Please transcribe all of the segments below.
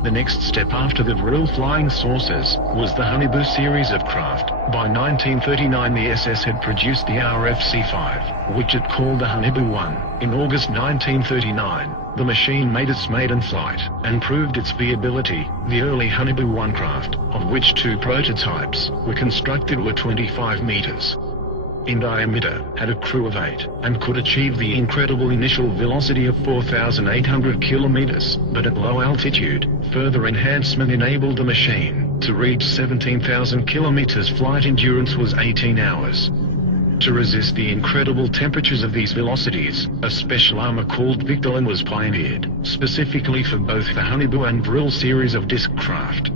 The next step after the Vril flying saucers was the Haunebu series of craft. By 1939 the SS had produced the RFC-5, which it called the Haunebu 1. In August 1939, the machine made its maiden flight, and proved its viability. The early Haunebu 1 craft, of which 2 prototypes were constructed, were 25 meters in diameter, had a crew of 8, and could achieve the incredible initial velocity of 4,800 kilometers, but at low altitude, further enhancement enabled the machine to reach 17,000 kilometers. Flight endurance was 18 hours. To resist the incredible temperatures of these velocities, a special armor called Victolan was pioneered, specifically for both the Haunebu and Vril series of disc craft.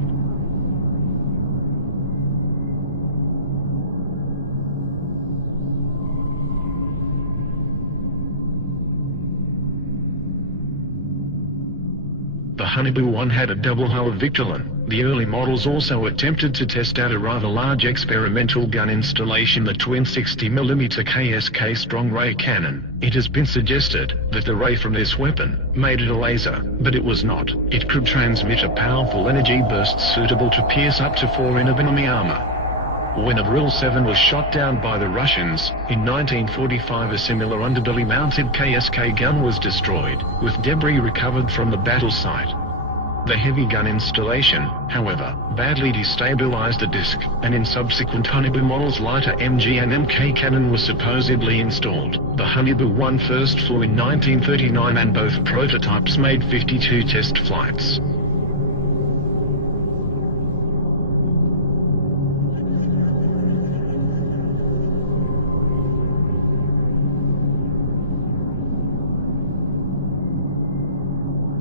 The Haunebu 1 had a double hull of Victolan. The early models also attempted to test out a rather large experimental gun installation, the twin 60mm KSK strong ray cannon. It has been suggested that the ray from this weapon made it a laser, but it was not. It could transmit a powerful energy burst suitable to pierce up to 4 enemy armor. When a Vril 7 was shot down by the Russians, in 1945 a similar underbelly-mounted KSK gun was destroyed, with debris recovered from the battle site. The heavy gun installation, however, badly destabilized the disc, and in subsequent Haunebu models lighter MG and MK cannon was supposedly installed. The Haunebu 1 first flew in 1939 and both prototypes made 52 test flights.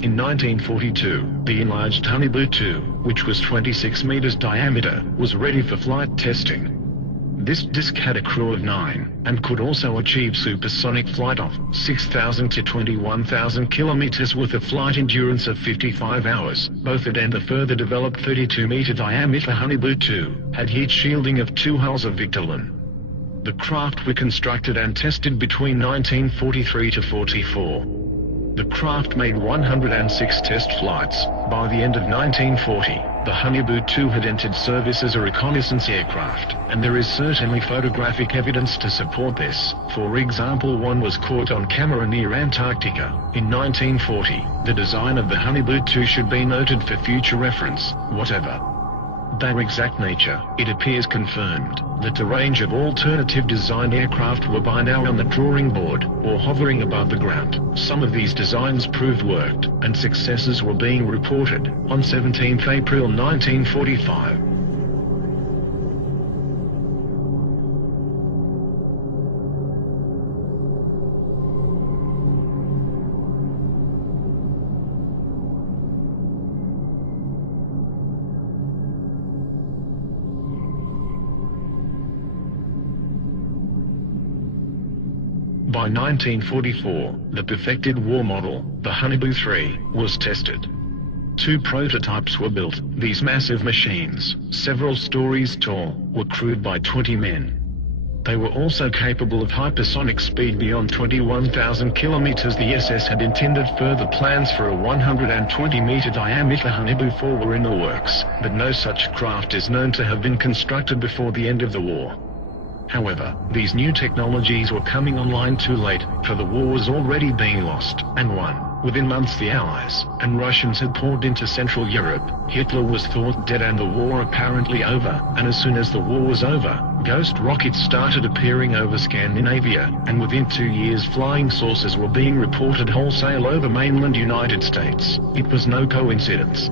In 1942, the enlarged Haunebu 2, which was 26 meters diameter, was ready for flight testing. This disc had a crew of 9, and could also achieve supersonic flight of 6,000 to 21,000 kilometers with a flight endurance of 55 hours. Both it and the further developed 32-meter diameter Haunebu 2 had heat shielding of 2 hulls of Victolan. The craft were constructed and tested between 1943 to 44. The craft made 106 test flights. By the end of 1940, the Haunebu 2 had entered service as a reconnaissance aircraft, and there is certainly photographic evidence to support this. For example, one was caught on camera near Antarctica. In 1940, the design of the Haunebu 2 should be noted for future reference. Whatever their exact nature, it appears confirmed that the range of alternative design aircraft were by now on the drawing board, or hovering above the ground. Some of these designs proved worked, and successes were being reported. On 17 April 1945, by 1944, the perfected war model, the Haunebu 3, was tested. 2 prototypes were built. These massive machines, several stories tall, were crewed by 20 men. They were also capable of hypersonic speed beyond 21,000 kilometers. The SS had intended further plans for a 120-meter diameter Haunebu 4 were in the works, but no such craft is known to have been constructed before the end of the war. However, these new technologies were coming online too late, for the war was already being lost and won. Within months the Allies and Russians had poured into Central Europe. Hitler was thought dead and the war apparently over, and as soon as the war was over, ghost rockets started appearing over Scandinavia, and within 2 years flying saucers were being reported wholesale over mainland United States. It was no coincidence.